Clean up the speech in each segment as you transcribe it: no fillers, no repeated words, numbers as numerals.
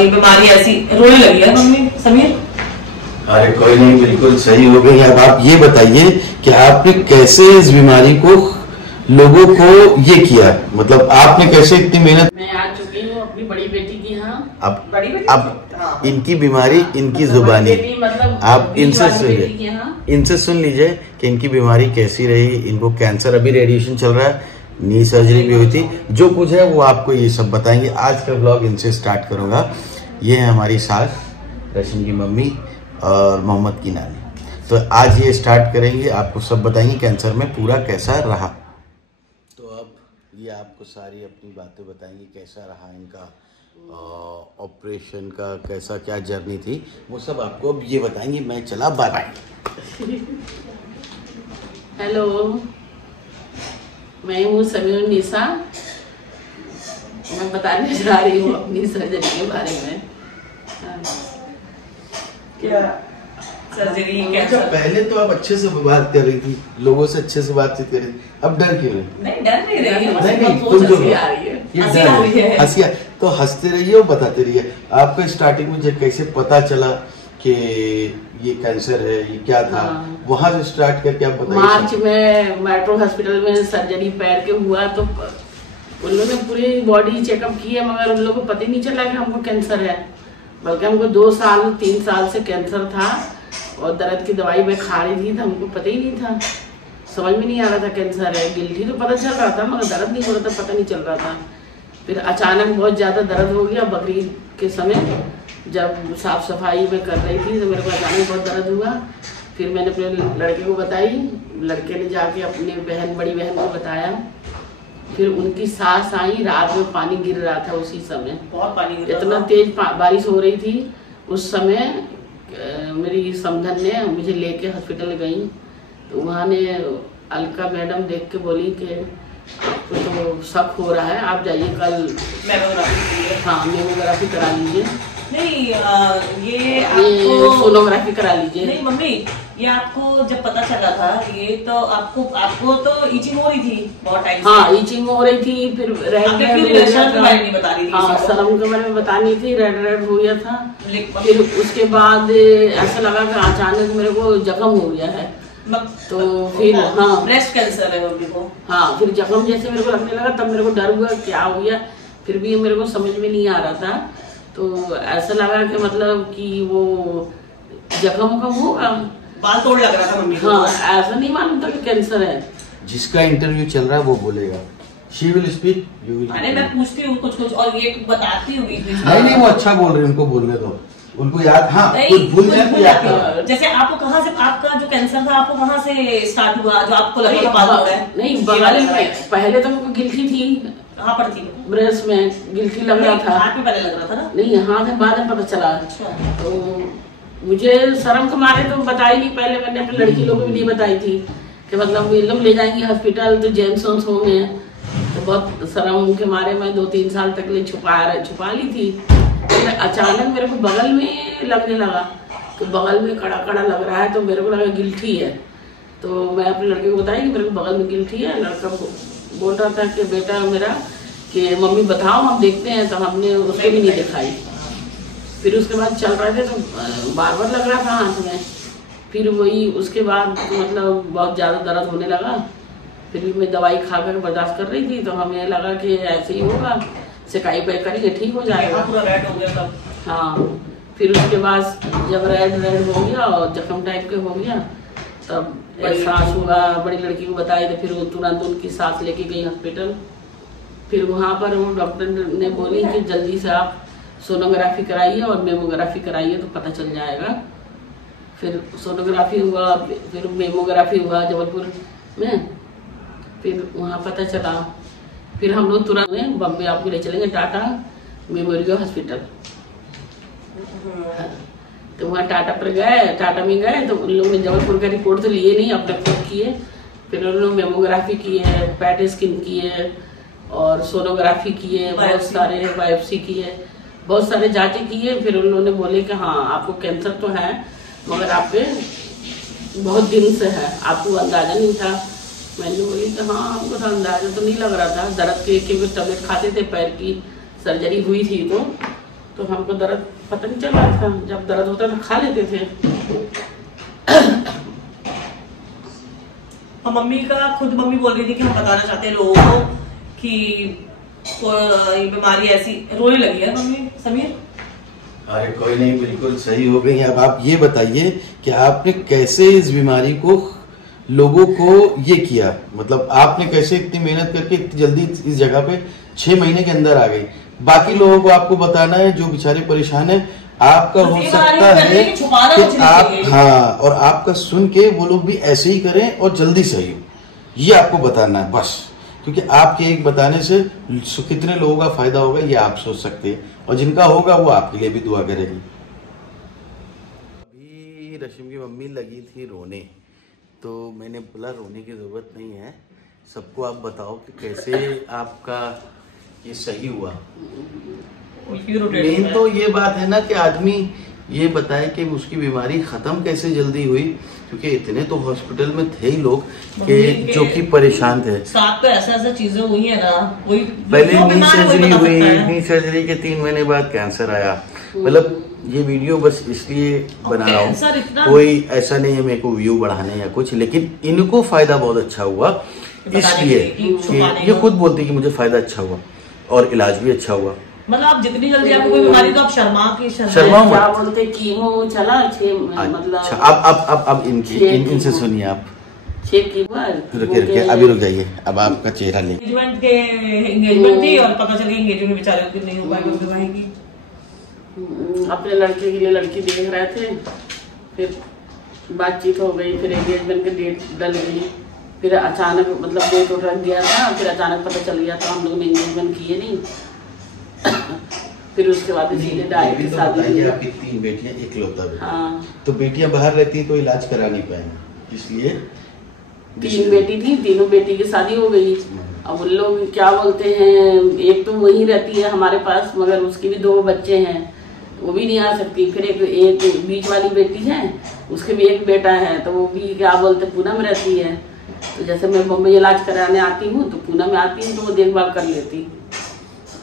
ये बीमारी ऐसी रोने लगी है मम्मी समीर। अरे कोई नहीं, बिल्कुल सही हो गई। अब आप ये बताइए कि आपने कैसे इस बीमारी को लोगों को ये किया, मतलब आपने कैसे इतनी मेहनत। मैं आ चुकी हूँ अपनी बड़ी बेटी की यहाँ। अब इनकी बीमारी, इनकी जुबानी, मतलब आप इनसे सुन लीजिए कि इनकी बीमारी कैसी रही। इनको कैंसर, अभी रेडिएशन चल रहा है, नी सर्जरी भी हुई थी, जो कुछ है वो आपको ये सब बताएंगे। आज का ब्लॉग इनसे स्टार्ट करूंगा। ये है हमारी सास, रश्मि की मम्मी और मोहम्मद की नानी। तो आज ये स्टार्ट करेंगे, आपको सब बताएंगे कैंसर में पूरा कैसा रहा। तो अब ये आपको सारी अपनी बातें बताएंगे, कैसा रहा इनका ऑपरेशन का, कैसा क्या जर्नी थी, वो सब आपको अब ये बताएंगे। मैं चला, बाय बाय। हेलो, मैं हूँ समीर निशा। मैं बताने जा रही हूँ अपनी सर्जरी के बारे में। क्या सर्जरी कैंसर? पहले तो आप अच्छे से बात कर रही थी, लोगों से अच्छे से बातचीत कर रही थी, अब डर क्यों रही? नहीं, डर नहीं रही है, नहीं, तुम तो हंसी आ रही है, हंसी आ रही है। हंसी तो हंसते रहिए और बताते रहिए। आपको स्टार्टिंग में जब कैसे पता चला कि ये कैंसर है, ये क्या था, वहां से स्टार्ट करके आप बताइए। मार्च में मेट्रो हॉस्पिटल में सर्जरी पैर के हुआ, तो उन लोगों ने पूरी बॉडी चेकअप किया, मगर उन लोगों को पता ही नहीं चला कि हमको कैंसर है। बल्कि हमको 2 साल 3 साल से कैंसर था और दर्द की दवाई मैं खा रही थी, तो हमको पता ही नहीं था, समझ में नहीं आ रहा था कैंसर है। गिल्टी तो पता चल रहा था मगर दर्द नहीं हो रहा था, पता नहीं चल रहा था। फिर अचानक बहुत ज़्यादा दर्द हो गया। बकरीद के समय जब साफ सफाई में कर रही थी तो मेरे को अचानक बहुत दर्द हुआ। फिर मैंने अपने लड़के को बताई, लड़के ने जाके अपने बड़ी बहन को बताया। फिर उनकी सास आई, रात में पानी गिर रहा था उसी समय, बहुत पानी गिर रहा था, इतना तेज बारिश हो रही थी उस समय। मेरी समधन ने मुझे लेके हॉस्पिटल गई, तो वहाँ ने अलका मैडम देख के बोली कि आपको तो शक हो रहा है, आप जाइए कल मेमोग्राफी। हाँ, मेमोग्राफी करा लीजिए। नहीं, ये आपको सोनोग्राफी करा लीजिए। नहीं मम्मी, ये आपको जब पता चला था ये तो आपको तो ईचिंग हो रही थी बहुत टाइम से। हाँ, ईचिंग हो रही थी। फिर शर्म के बारे में बता रही थी। हाँ, शर्म के बारे में बतानी थी, रेड हो गया था। फिर उसके बाद ऐसा लगा कि अचानक मेरे को जख्म हो गया है, तो फिर हाँ ब्रेस्ट कैंसर है मम्मी को। हाँ, फिर जख्म जैसे मेरे को लगने लगा, तब मेरे को डर हुआ क्या हो गया। फिर भी मेरे को समझ में नहीं आ रहा था, तो ऐसा लगा कि मतलब कि वो जख्म होगा, बाल तोड़ लग रहा था मम्मी को। हाँ, ऐसा नहीं मालूम था कि कैंसर है। जिसका इंटरव्यू चल रहा है वो बोलेगा, she will speak, you will. अरे मैं पूछती हूँ कुछ और ये बताती हूँ। नहीं, वो अच्छा बोल रहे हैं, उनको बोलने दो, उनको याद। हाँ, भूल जाती। जैसे आपको कहाँ से, आपका जो कैंसर था आपको कहाँ से स्टार्ट हुआ, जो आपको लगा बाल हो रहा है? नहीं, बगल में पहले तो मुझे गिल्टी थी। कहाँ पर थी? ब्रेस्ट में गिल्टी लग रहा था। हाथ में पहले लग रहा था ना? नहीं, हाथ में बाद में पता चला। अच्छा। तो मुझे शर्म के मारे तो बताई नहीं, पहले मैंने अपनी लड़की लोगों को भी नहीं बताई थी कि मतलब ये लोग ले जाएंगे हॉस्पिटल, तो जेम्स होम में, तो बहुत शर्म के मारे मैं 2-3 साल तक ले छुपा ली थी। फिर अचानक मेरे को बगल में लगने लगा कि बगल में कड़ा कड़ा लग रहा है, तो मेरे को लगा गिल्टी है। तो मैं अपने लड़के को बताई कि मेरे को बगल में गिल्टी है। लड़का बोल रहा था कि बेटा मेरा कि मम्मी बताओ, हम देखते हैं। तो हमने उसको भी नहीं दिखाई। फिर उसके बाद चल रहे थे तो बार बार लग रहा था हाथ में। फिर वही उसके बाद मतलब बहुत ज़्यादा दर्द होने लगा। फिर भी मैं दवाई खा कर बर्दाश्त कर रही थी, तो हमें लगा कि ऐसे ही होगा, सिकाई पैक करेंगे ठीक हो जाएगा। पूरा रेड हो गया तब। हाँ, फिर उसके बाद जब रेड हो गया और जख्म टाइप के हो गया, तब एहसास हुआ। बड़ी लड़की को बताया तो फिर वो तुरंत उनकी सास लेके गई हॉस्पिटल। फिर वहाँ पर वो डॉक्टर ने बोली कि जल्दी से आप सोनोग्राफी कराइए और मेमोग्राफी कराइए तो पता चल जाएगा। फिर सोनोग्राफी हुआ, फिर मेमोग्राफी हुआ जबलपुर में। फिर वहाँ पता चला। फिर हम लोग तुरंत बम्बे आपको ले चलेंगे, टाटा मेमोरियल हॉस्पिटल। तो वहाँ टाटा पर गए, टाटा में गए तो उन लोगों ने जबलपुर का रिपोर्ट तो लिए नहीं, अपने खुद किए। फिर उन्होंने मेमोग्राफी की है, पैट स्किन की है और सोनोग्राफी की है, बहुत सारे बायोप्सी की है, बहुत सारे जांचें की है। फिर उन्होंने बोले कि हाँ आपको कैंसर तो है मगर आप पे बहुत दिन से है, आपको अंदाजा नहीं था। मैंने बोली कि हाँ हमको तो अंदाजा तो नहीं लग रहा था, दर्द के क्योंकि टैबलेट खाते थे, पैर की सर्जरी हुई थी तो हमको दर्द पता नहीं चल रहा था। जब दर्द होता तो खा लेते थे। और मम्मी बोल रही थी कि हम बताना चाहते हैं लोगों को कि ये बीमारी ऐसी। रोने लगी है मम्मी समीर। अरे कोई नहीं, बिल्कुल सही हो गई। अब आप ये बताइए कि आपने कैसे इस बीमारी को लोगों को ये किया, मतलब आपने कैसे इतनी मेहनत करके इतनी जल्दी इस जगह पे 6 महीने के अंदर आ गई। बाकी लोगों को आपको बताना है जो बेचारे परेशान है। आपका हो सकता है कि आप, हाँ, और आपका सुन के वो लोग भी ऐसे ही करें और जल्दी सही हो, ये आपको बताना है बस। क्योंकि आपके एक बताने से कितने लोगों का फायदा होगा ये आप सोच सकते हैं, और जिनका होगा वो आपके लिए भी दुआ करेगी। अभी रश्मि की मम्मी लगी थी रोने, तो मैंने बोला रोने की जरूरत नहीं है, सबको आप बताओ कि कैसे आपका ये सही हुआ। मेन तो ये बात है ना कि आदमी ये बताए कि उसकी बीमारी खत्म कैसे जल्दी हुई, क्योंकि इतने तो हॉस्पिटल में थे ही लोग कि जो कि परेशान थे। साथ तो ऐसा चीजें हुई है ना, वही पहले नी सर्जरी हुई, नी सर्जरी के 3 महीने बाद कैंसर आया। मतलब ये वीडियो बस इसलिए बना रहा हूँ, कोई ऐसा नहीं है मेरे को व्यू बढ़ाने या कुछ, लेकिन इनको फायदा बहुत अच्छा हुआ इसलिए कि ये खुद बोलती कि मुझे फायदा अच्छा हुआ और इलाज भी अच्छा हुआ। मतलब आप जितनी जल्दी आपको कोई बीमारी तो आप शर्मा क्या बोलते कीमो चला 6 मतलब। अच्छा, अब इनसे सुनिए आप। 6 कीमो रुकिए अभी रुक जाइए। अब आपका चेहरा ले एंगेजमेंट थी और पता चली एंगेजमेंट बेचारे की नहीं हो पाएगी। अपने लड़के के लिए लड़की देख रहे थे, फिर बातचीत हो गई, फिर एंगेजमेंट की डेट डल गई, फिर अचानक मतलब डेट रख गया था, फिर अचानक पता चल गया था हम लोग ने एंगेजमेंट किए नहीं। फिर उसके बाद सीधे डायरेक्ट शादी हुई। आपकी 3 बेटियां इकलौता बेटा। हाँ, तो बेटियां बाहर रहती तो इलाज करा नहीं पाएंगे, इसलिए 3 बेटी थी, तीनों बेटी की शादी हो गई। अब उन लोग क्या बोलते हैं, एक तो वही रहती है हमारे पास, मगर उसके भी 2 बच्चे हैं, वो भी नहीं आ सकती। फिर एक बीच वाली बेटी है, उसके भी एक बेटा है, तो वो भी क्या बोलते पूना में रहती है। तो जैसे मैं बम्बई इलाज कराने आती हूँ तो पूना में आती हूँ तो वो देखभाल कर लेती।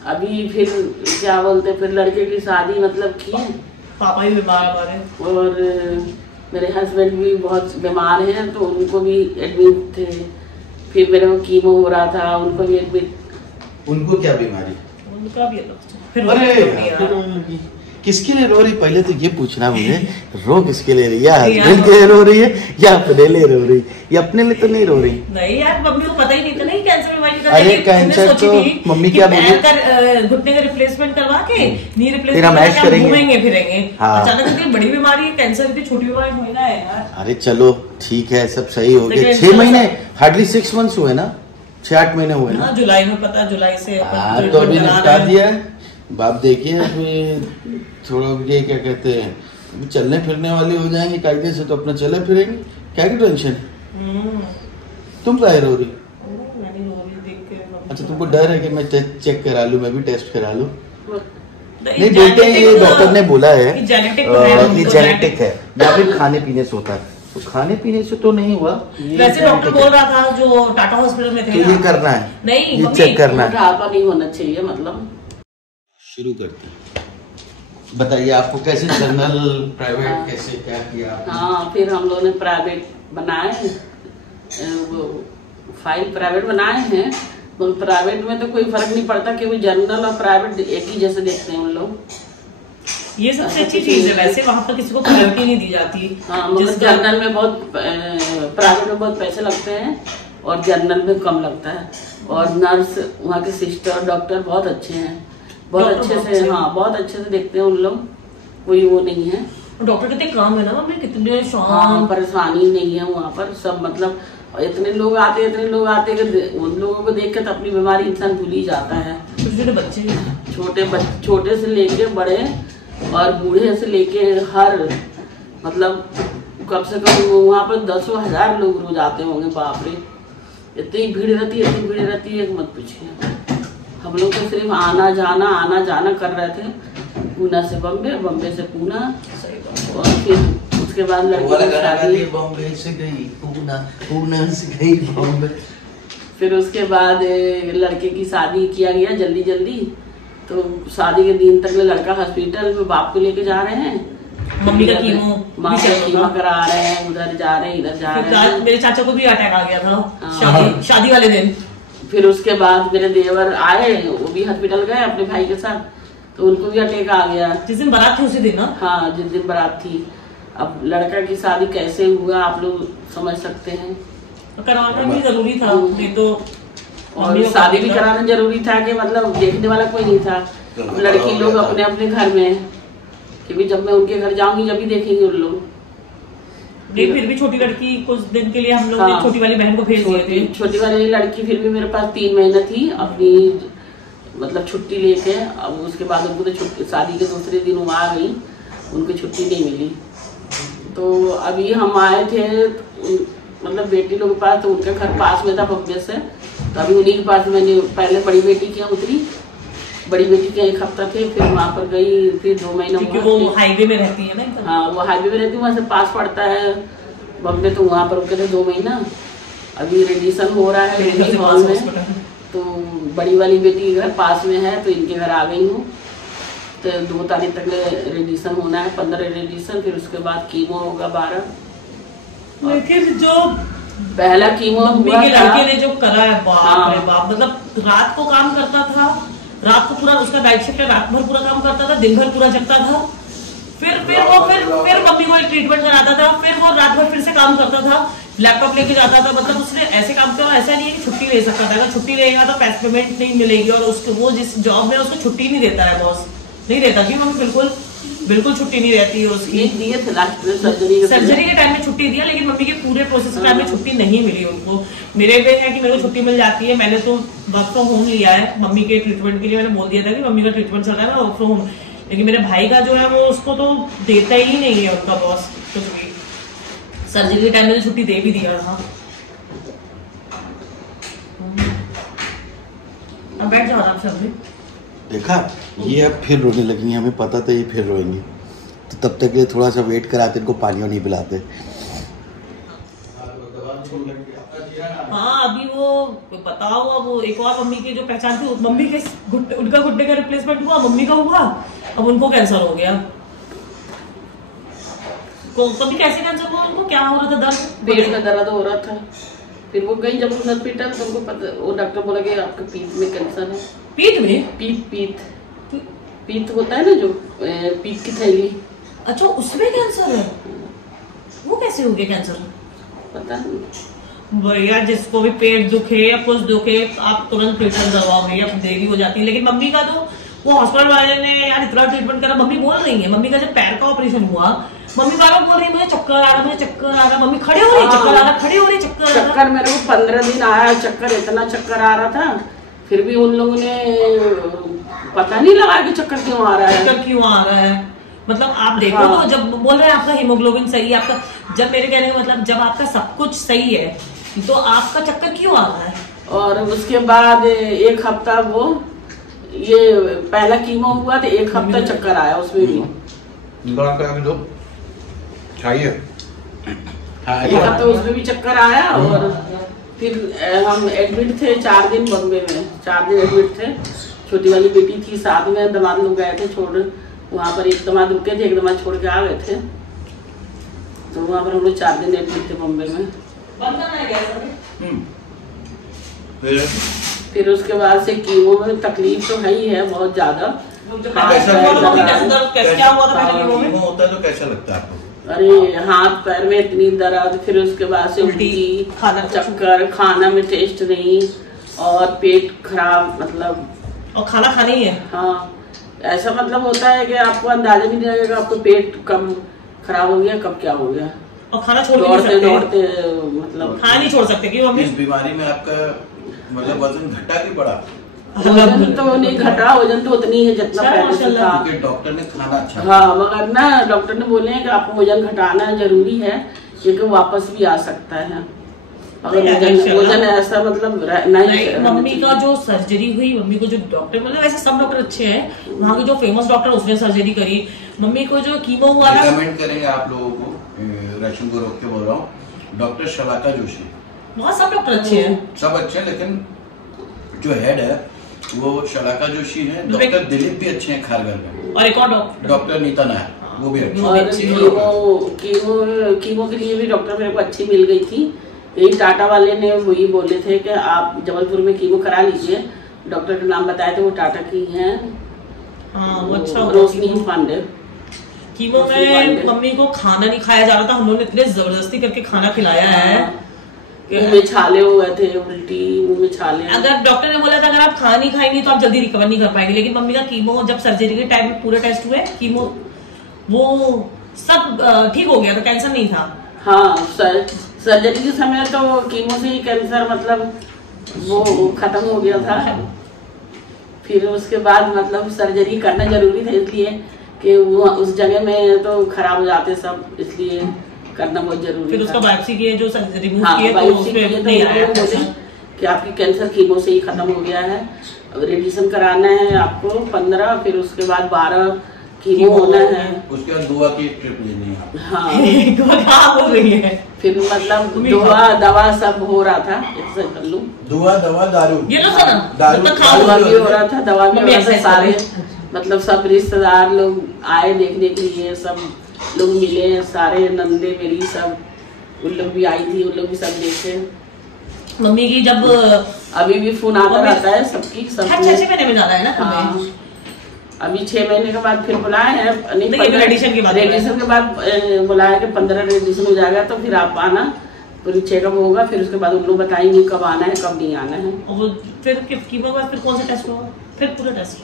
अभी फिर क्या बोलते फिर लड़के की शादी मतलब की है, पापा ही बीमार हमारे, और मेरे हस्बैंड भी बहुत बीमार हैं तो उनको भी एडमिट थे। फिर मेरे को कीमो हो रहा था, उनको भी एडमिट। उनको क्या बीमारी? उनका भी फिर अरे किसके लिए रो रही, पहले तो ये पूछना मुझे, रो किसके लिए रही है? या हस्बैंड के लिए रो रही है या अपने लिए रो रही है? या अपने लिए तो नहीं रो रही? नहीं यार, मम्मी को पता ही नहीं था ना कैंसर बीमारी का। अरे कैंसर तो मम्मी क्या बोली, घुटने का रिप्लेसमेंट करवा के नी रिप्लेसमेंट करेंगे, घूमेंगे फिरेंगे। हाँ। अचानक इतनी बड़ी बीमारी है कैंसर, की छोटी बीमारी हुई ना है यार। अरे चलो ठीक है, सब सही हो गया। 6 महीने हार्डली 6 मंथ्स हुए ना, 6-8 महीने हुए ना। जुलाई में पता, जुलाई से तो अभी निपटा दिया है। बाप देखिए थोड़ा ये क्या कहते हैं, चलने फिरने वाली हो जाएंगे कायदे से तो अपना चले फिरेंगे, क्या की टेंशन? तुम काहे रो रही? अच्छा तुमको डर है कि मैं चेक करा लूं, मैं भी टेस्ट करा लूं? नहीं बोलते हैं, ये डॉक्टर ने बोला है ये जेनेटिक है या फिर खाने पीने से होता है, तो खाने पीने से तो नहीं हुआ। वैसे डॉक्टर बोल रहा था जो टाटा हॉस्पिटल में थे, तो ये करना है, नहीं ये चेक करना है, नहीं होना चाहिए। मतलब शुरू करते हैं, बताइए आपको कैसे जनरल प्राइवेट कैसे क्या किया? हाँ, फिर हम लोगों ने प्राइवेट बनाए, वो फाइल प्राइवेट बनाए हैं। तो प्राइवेट में तो कोई फर्क नहीं पड़ता क्योंकि जनरल और प्राइवेट एक ही जैसे देखते हैं उन लोग। ये सबसे अच्छी चीज है, वैसे वहाँ पर किसी को प्रायोरिटी नहीं दी जाती। हाँ, मतलब जनरल में बहुत, प्राइवेट में बहुत पैसे लगते हैं और जनरल में कम लगता है। और नर्स, वहाँ के सिस्टर, डॉक्टर बहुत अच्छे हैं, बहुत अच्छे से, हाँ बहुत अच्छे से देखते हैं उन लोग, कोई वो नहीं है। डॉक्टर कितने काम है ना मम्मी, कितने हाँ, परेशानी नहीं है वहाँ पर सब। मतलब इतने लोग आते कि उन लोगों को देख के तो अपनी बीमारी इंसान भूल ही जाता है। छोटे बच्चे, छोटे से लेके बड़े और बूढ़े से लेके हर, मतलब कम से कम वहाँ पर 10,000 लोग रोज आते होंगे। बाप रे, इतनी भीड़ रहती है मत पूछिए। हम लोग तो सिर्फ आना जाना कर रहे थे, पूना से बम्बे, बम्बे से पूना, और फिर उसके बाद लड़की की शादी, बम्बे से गई पूना, पूना से गई बम्बे। फिर उसके बाद लड़के की शादी किया गया जल्दी, तो शादी के दिन तक लड़का हॉस्पिटल में बाप को लेके जा रहे हैं, मम्मी का कीमो माँ का कीमो करा रहे हैं, उधर जा रहे हैं इधर जा रहे हैं। मेरे चाचा को भी अटैक आ गया था शादी वाले दिन। फिर उसके बाद मेरे देवर आए, वो भी हॉस्पिटल गए अपने भाई के साथ, तो उनको भी अटैक आ गया। जिस दिन बारात थी उसी दिन ना? हाँ, जिस दिन बारात थी। अब लड़का की शादी कैसे हुआ आप लोग समझ सकते हैं। कराना भी जरूरी था, नहीं तो और शादी भी कराना जरूरी था कि मतलब देखने वाला कोई नहीं था। लड़की लोग अपने अपने घर में, क्योंकि जब मैं उनके घर जाऊंगी जब भी देखेंगे उन लोग। नहीं, फिर भी छोटी लड़की कुछ दिन के लिए हम लोग ने छोटी वाली बहन को भेज दिए थे। छोटी वाली लड़की फिर भी मेरे पास 3 महीना थी अपनी मतलब छुट्टी लेके। अब उसके बाद उनको तो शादी के दूसरे दिन वो आ गई, उनको छुट्टी नहीं मिली। तो अभी हम आए थे मतलब बेटी लोग के पास, तो उनका घर पास में था बम्बे से, तो अभी उन्हीं के पास मैंने पहले बड़ी बेटी के उतरी, बड़ी बेटी के 1 हफ्ता थे, फिर वहाँ पर गई, फिर 2 महीना वो हाईवे में रहती है ना? हाँ, वो हाईवे में रहती है, वहाँ से पास पड़ता है बम्बे, तो वहाँ पर रुके थे 2 महीना। अभी रेडिएशन हो रहा है हॉल में, तो बड़ी वाली बेटी के घर पास में है, तो इनके घर आ गई हूँ। तो 2 तारीख तक रेडिएशन होना है, 15 रेडिएशन, फिर उसके बाद कीमो होगा 12। लेकिन जो पहला कीमो हुआ के लड़के ने जो करा है, बाप रे बाप, मतलब रात को काम करता था, रात को पूरा उसका नाइट शिफ्ट है, रात भर पूरा काम करता था, दिन भर पूरा जगता था, फिर मम्मी को ट्रीटमेंट कराता था, फिर वो रात भर फिर से काम करता था, लैपटॉप लेके जाता था। मतलब उसने ऐसे काम किया, ऐसा नहीं है कि छुट्टी ले सकता था। अगर छुट्टी लेगा तो पेमेंट नहीं मिलेगी, और उसको वो जिस जॉब में उसको छुट्टी नहीं देता है बॉस, नहीं देता। क्यों? मम्मी बिल्कुल छुट्टी नहीं रहती है उसकी। दिए थे लास्ट में सर्जरी के टाइम में छुट्टी दिया, लेकिन मम्मी के पूरे प्रोसेस के टाइम में छुट्टी नहीं मिली उनको। मेरे पे है कि मेरे को छुट्टी मिल जाती है, मैंने तो वर्क फ्रॉम होम लिया है मम्मी के ट्रीटमेंट के लिए। मैंने बोल दिया था कि मम्मी का ट्रीटमेंट चल रहा है, मैं वर्क फ्रॉम होम। लेकिन मेरे भाई का जो है वो उसको तो देता ही नहीं है उनका बॉस कुछ भी। सर्जरी के टाइम में छुट्टी दे भी दिया था। अब बैठ जाओ आराम से। देखा, ये अब फिर रोने लगी, हमें पता था ये फिर रोएंगी, तो तब तक ये थोड़ा सा वेट कराते, इनको पानी नहीं पिलाते। हाँ, अभी वो बताओ, वो एक और मम्मी की जो पहचान थी, मम्मी के उनका घुटने का रिप्लेसमेंट हुआ, मम्मी का हुआ, अब उनको कैंसर हो गया। कभी कैसे कैंसर हुआ उनको? क्या हो रहा था? दर्द, पेट का दर्द हो रहा था। फिर वो गई जब हॉस्पिटल, तो उनको पता, वो डॉक्टर बोला कि आपके पीठ में कैंसर है। पीठ में? पीठ होता है ना, जो पीठ की थैली। अच्छा, उसमें कैंसर है? वो कैसे हो गया कैंसर? पता नहीं भैया, जिसको भी पेट दुखे या कुछ दुखे आप तुरंत ट्रीटमेंट करवाओ भैया, देरी हो जाती है। लेकिन मम्मी का तो वो हॉस्पिटल वाले ने यार इतना ट्रीटमेंट करा। मम्मी बोल रही है, मम्मी का जब पैर का ऑपरेशन हुआ, मम्मी बार बोल रही है मुझे चक्कर आ रहा, मुझे चक्कर आ रहा। मम्मी खड़े हो रही, चक्कर आ रहा, खड़े हो रही, चक्कर आ रहा। चक्कर मेरे को 15 दिन आया चक्कर, इतना चक्कर आ रहा था। फिर भी उन लोगों ने पता नहीं लगा कि चक्कर क्यों आ रहा है, चक्कर क्यों आ रहा है। मतलब आप देखो, तो जब बोल रहे हैं आपका हीमोग्लोबिन सही है, आपका, जब मेरे कहने का मतलब जब आपका सब कुछ सही है, तो आपका चक्कर क्यों आ रहा है? और उसके बाद 1 हफ्ता वो ये पहला कीमो हुआ तो 1 हफ्ता चक्कर आया उसमें भी। 1 हफ्ता उसमें भी चक्कर आया। और फिर हम एडमिट थे 4 दिन बम्बे में, 4 दिन एडमिट थे। छोटी वाली बेटी थी साथ में, दामाद लोग गए थे छोड़, वहाँ पर एक दामाद रुके थे, एक दामाद छोड़ के आ गए थे। तो वहाँ पर हम लोग 4 दिन एडमिट थे बम्बे में। फिर उसके बाद से कीमो में तकलीफ तो है ही है बहुत ज्यादा। क्या हुआ था कीमो होता है तो कैसा लगता है आपको? अरे हाथ पैर में इतनी दर्द, फिर उसके बाद से उल्टी, चक्कर, खाना में टेस्ट नहीं, और पेट खराब, मतलब और खाना खाना ही है। हाँ, ऐसा मतलब होता है कि आपको अंदाजा भी नहीं लगेगा आपको पेट कब खराब हो गया, कब क्या हो गया। और खाना छोड़ दौड़ते मतलब खाना नहीं छोड़ सकते कि मम्मी। इस बीमारी में आपका मतलब वजन घटा कि बढ़ा? वजन तो नहीं घटा, वजन तो उतनी है जितना पहले से था। डॉक्टर ने खाना अच्छा, हाँ, मगर ना डॉक्टर ने बोले हैं कि आपको वजन घटाना जरूरी है, क्योंकि वापस भी आ सकता है अगर वजन ऐसा मतलब नहीं। मम्मी का जो सर्जरी हुई, मम्मी को जो डॉक्टर, मतलब वैसे सब डॉक्टर अच्छे हैं, वहाँ के जो फेमस डॉक्टर उसने सर्जरी करी। मम्मी को जो कीमो हुआ था, कमेंट करेंगे आप लोगों को, राशन को रोक के बोल रहा हूँ, डॉक्टर शलाका जोशी, वहाँ सब डॉक्टर अच्छे हैं, सब अच्छे हैं, लेकिन जो हेड है वो शलाका जोशी है, डॉक्टर दिलीप भी अच्छे हैं खारगर में, और एक और डॉक्टर नीता नायर, वो भी अच्छे। और कीमो के लिए भी डॉक्टर मेरे को अच्छी मिल गई थी। यही टाटा वाले ने वही बोले थे कि आप जबलपुर में कीमो करा लीजिए, डॉक्टर के नाम बताए थे, वो टाटा की हैं। हाँ, वो अच्छा रोशनी पांडे। कीमो में मम्मी को खाना नहीं खाया जा रहा था, हम लोगों ने इतने जबरदस्ती करके खाना खिलाया है। मुंह में छाले हुए थे, उल्टी, मुंह में छाले। अगर डॉक्टर ने बोला था अगर आप खाना नहीं खाएंगे तो आप जल्दी रिकवर नहीं कर पाएंगे, लेकिन मम्मी का कीमो जब सर्जरी के टाइम में पूरे टेस्ट हुए, कीमो वो सब ठीक हो गया था, कैंसर नहीं था। हाँ, सर्जरी के समय तो कीमो से ही कैंसर मतलब वो खत्म हो गया था। फिर उसके बाद मतलब सर्जरी करना जरूरी था, इसलिए कि वो उस जगह में तो खराब हो जाते सब, इसलिए करना बहुत जरूरी। फिर उसका बायोप्सी किए जो रिमूव किए, तो नहीं आया कि आपकी कैंसर कीमो से ही खत्म हो गया है। अब रेडिएशन कराना है आपको 15, फिर उसके बाद 12 कीमो होना है, उसके बाद दुआ की ट्रिप लेनी है। हाँ हो रही है। फिर मतलब दवा सब हो रहा था, एक्सरसाइज कर लूं, दुआ दवा दारू, ये लो सर, दवा भी हो रहा था, दवा भी हो रहा था। सारे मतलब सब रिश्तेदार लोग आए देखने के लिए, सब लोग मिले, सारे नंदे मेरी सब, उन लोग भी आई थी, उन लोग भी सब देखे। मम्मी की जब अभी भी फोन आता रहता है सबकी, सब 6 महीने में जाना है ना। हाँ, अभी 6 महीने के बाद फिर बुलाए हैं, रेडिएशन के बाद बुलाया कि 15 रेडिएशन हो जाएगा तो फिर आप आना, पूरी चेकअप होगा, फिर उसके बाद उन लोग बताएंगे कब आना है कब नहीं आना है। और फिर कीमो के बाद फिर कौन सा टेस्ट होगा? फिर पूरा टेस्ट?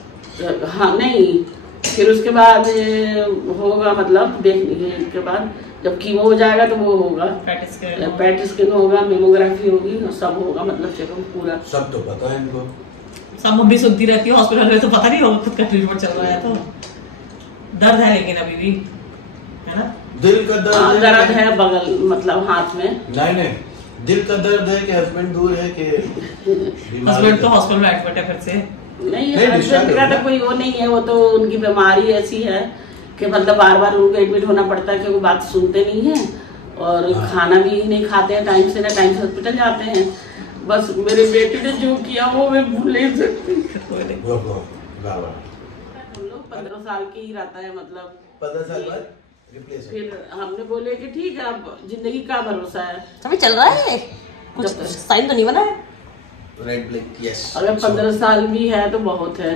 हाँ नहीं, फिर उसके बाद होगा मतलब देखने के बाद जब कीमो हो जाएगा तो वो होगा पैट स्कैन होगा, मेमोग्राफी होगी, सब होगा, मतलब चेकअप पूरा। सब तो पता है इनको, सब मम्मी सुनती रहती है हॉस्पिटल में, तो पता नहीं होगा खुद का ट्रीटमेंट चल रहा है। तो दर्द है लेकिन अभी भी है ना, दिल का दर्द है बगल मतलब हाथ में। नहीं दिल का दर्द है कि हस्बैंड दूर है कि हस्बैंड तो हॉस्पिटल में एडमिट है फिर से। नहीं, हस्बैंड का तो कोई वो नहीं है, वो तो उनकी बीमारी ऐसी है कि मतलब बार बार उनको एडमिट होना पड़ता है, क्योंकि बात सुनते नहीं है और खाना भी नहीं खाते हैं टाइम से, ना टाइम से हॉस्पिटल जाते हैं। बस मेरे बेटे ने जो किया वो मैं भूल नहीं सकती। 15 साल की ही रहता है, मतलब 15 साल बाद फिर हमने बोले कि ठीक है, अब जिंदगी का भरोसा है, अभी चल रहा है, कुछ साइन तो नहीं बना है। Red black, yes. अगर 15 साल भी है तो बहुत है,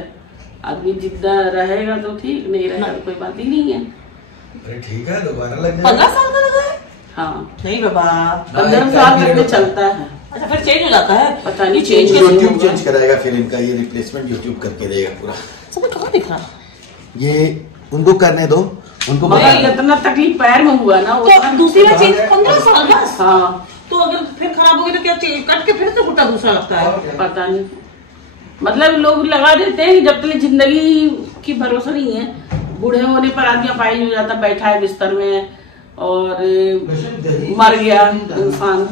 आदमी जिद्दा रहेगा तो ठीक, नहीं रहेगा तो कोई बात ही नहीं है। अरे ठीक है, दोबारा लग जाएगा। 15 साल का लगा है? हाँ नहीं बाबा, 15 साल तक में चलता है। अच्छा फिर चेंज हो जाता है, पता नहीं चेंज यूट्यूब चेंज कराएगा, फिर इनका ये रिप्लेसमेंट यूट्यूब करके देगा पूरा। सब कहाँ दिख रहा? ये उनको करने दो, उनको इतना तकलीफ पैर में हुआ ना, तो दूसरी बार चेंज 15 साल बस। हाँ, तो अगर फिर खराब हो गई तो क्या कट के फिर से घुटा दूसरा लगता है? पता नहीं, मतलब लोग लगा देते हैं जब तक जिंदगी की भरोसा नहीं है। बूढ़े होने पर आदमी अपाहिज हो जाता, बैठा है बिस्तर में और मर गया इंसान,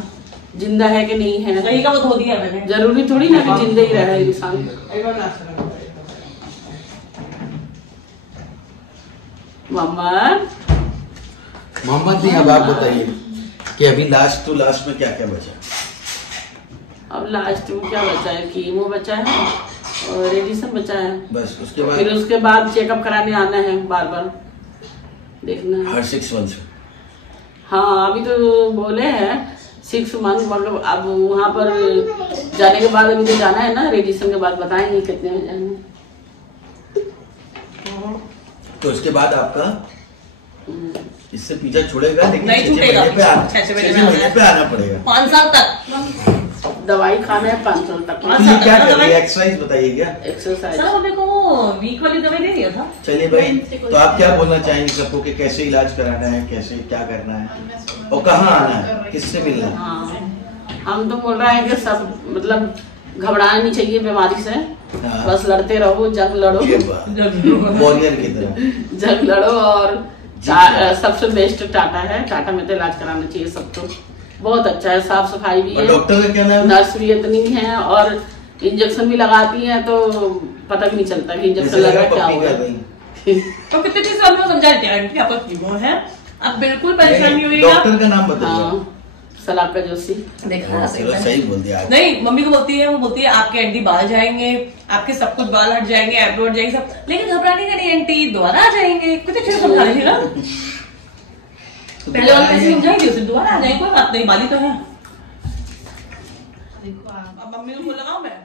जिंदा है कि नहीं है, सही का वो धो दिया मैंने। जरूरी थोड़ी ना कि जिंदा ही रहे इंसान। मोहम्मद जी, अब आप बताइए कि अभी लास्ट में क्या क्या बचा? अब लास्ट में क्या बचा है? कीमो बचा है और रेडिएशन बचा है, बस। उसके बाद फिर उसके बाद चेकअप कराने आना है, बार बार देखना है हर 6 मंथ। हाँ, अभी तो बोले हैं 6 मंथ, मतलब अब वहाँ पर जाने के बाद अभी तो जाना है ना, रेडिएशन के बाद बताएंगे कितने में जाएंगे। तो उसके बाद आपका इससे पीछा छुड़ेगा, लेकिन नहीं छूटेगा, 6 महीने पे आना पड़ेगा। 5 साल तक दवाई खाना है, 5 साल तक। क्या करिए? एक्सरसाइज बताइए। क्या एक्सरसाइज? सर मेरे को वीक वाली दवाई दे दिया था। चलिए भाई, तो आप क्या बोलना चाहेंगे सबको कि कैसे इलाज कराना है, कैसे क्या करना है और कहाँ आना है, किससे मिलना है? हाँ, हम तो बोल रहे हैं कि सब मतलब घबराना नहीं चाहिए बीमारी से। हाँ। बस लड़ते रहो, जंग लड़ो, वॉरियर की तरह जंग लड़ो। और सबसे बेस्ट टाटा है, टाटा में तो इलाज कराना चाहिए सबको, बहुत अच्छा है, साफ सफाई भी है, डॉक्टर का क्या नाम है? नर्स भी इतनी है और इंजेक्शन भी लगाती है, तो पता भी नहीं चलता कि इंजेक्शन लगा क्या हुआ। तो कितने चीज आपको समझा देते हैं, आपका कीमो है, अब बिल्कुल परेशान नहीं होइएगा। डॉक्टर का नाम बताइए। सलाका जोशी। देखा सही बोल दिया। नहीं, मम्मी को बोलती है, वो बोलती है आपके आंटी बाल जाएंगे, आपके सब कुछ बाल हट जाएंगे, एब्रो हट जाएंगे सब, लेकिन घबराने का नहीं आंटी, दोबारा आ जाएंगे। कुछ अच्छे से समझा रही थी ना, पहले वाले कैसे समझाई थी उसे, दोबारा आ जाएंगे, कोई बात नहीं, बाली तो है। अब मम्मी को बोल लगाऊं मैं,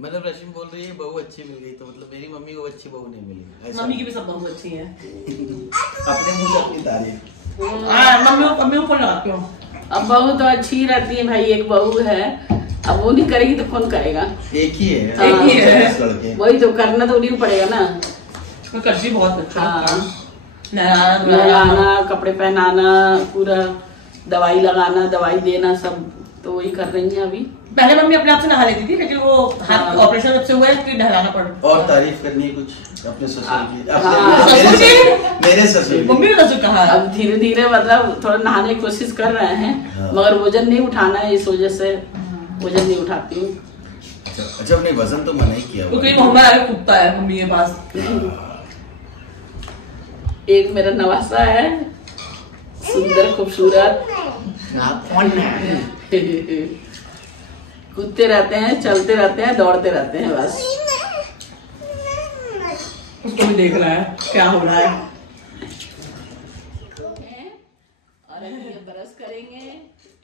मतलब रश्मि बोल रही है बहू अच्छी मिल गई, तो मतलब मेरी मम्मी को अच्छी बहू नहीं मिली। मम्मी की भी सब बहू अच्छी है। अपने मुंह से अपनी तारीफ। मम्मी को फोन लगाती हूँ। अब बहू तो अच्छी रहती है भाई, एक बहू है, अब वो नहीं करेगी तो कौन करेगा? एक ही है, एक ही है। वही तो करना तो उन्हीं को पड़ेगा ना। करती बहुत अच्छा। हाँ, नहलाना, कपड़े पहनाना, पूरा दवाई लगाना, दवाई देना, सब तो वही कर रही है अभी। पहले मम्मी अपने आप से नहा लेती थी, लेकिन वो हाथ ऑपरेशन जब से हुआ है कि नहलाना पड़ा। और तारीफ करनी है कुछ अपने ससुर की? मेरे ससुर मम्मी ने ससुर कहा। अब धीरे धीरे मतलब थोड़ा नहाने की कोशिश कर रहे हैं, मगर वजन नहीं उठाना है, इस वजह से वजन नहीं उठाती हूँ। अच्छा, अपने वजन तो मना ही किया क्योंकि मोहम्मद आगे कुत्ता है मम्मी के पास। एक मेरा नवासा है, सुंदर खूबसूरत, कूदते रहते हैं, चलते रहते हैं, दौड़ते रहते हैं, बस उसको भी देख रहा है क्या हो रहा है। और ये ब्रश करेंगे,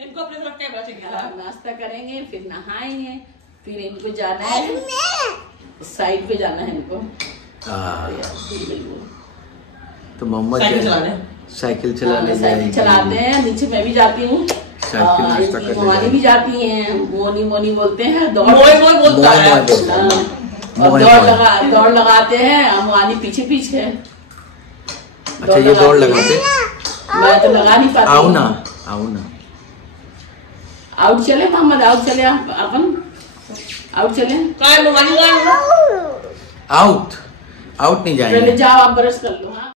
इनको अपने तरफ कैमरा चाहिए, नाश्ता करेंगे, फिर नहाएंगे, फिर इनको जाना है साइड पे, जाना है इनको। तो मम्मा साइकिल चलाते हैं, नीचे मैं भी जाती हूँ, मोनी भी जाती हैं, मोनी बोलते हैं, दौड़ बोलता है, दौड़ लगाते हैं, मोनी पीछे पीछे। अच्छा, ये दौड़ लगाते? मैं तो लगा नहीं पाती। आओ ना। आउट चले मोहम्मद, आउट चले, अपन आउट चले। आउट नहीं जाएंगे। पहले जाओ, आप ब्रश कर लो। हाँ।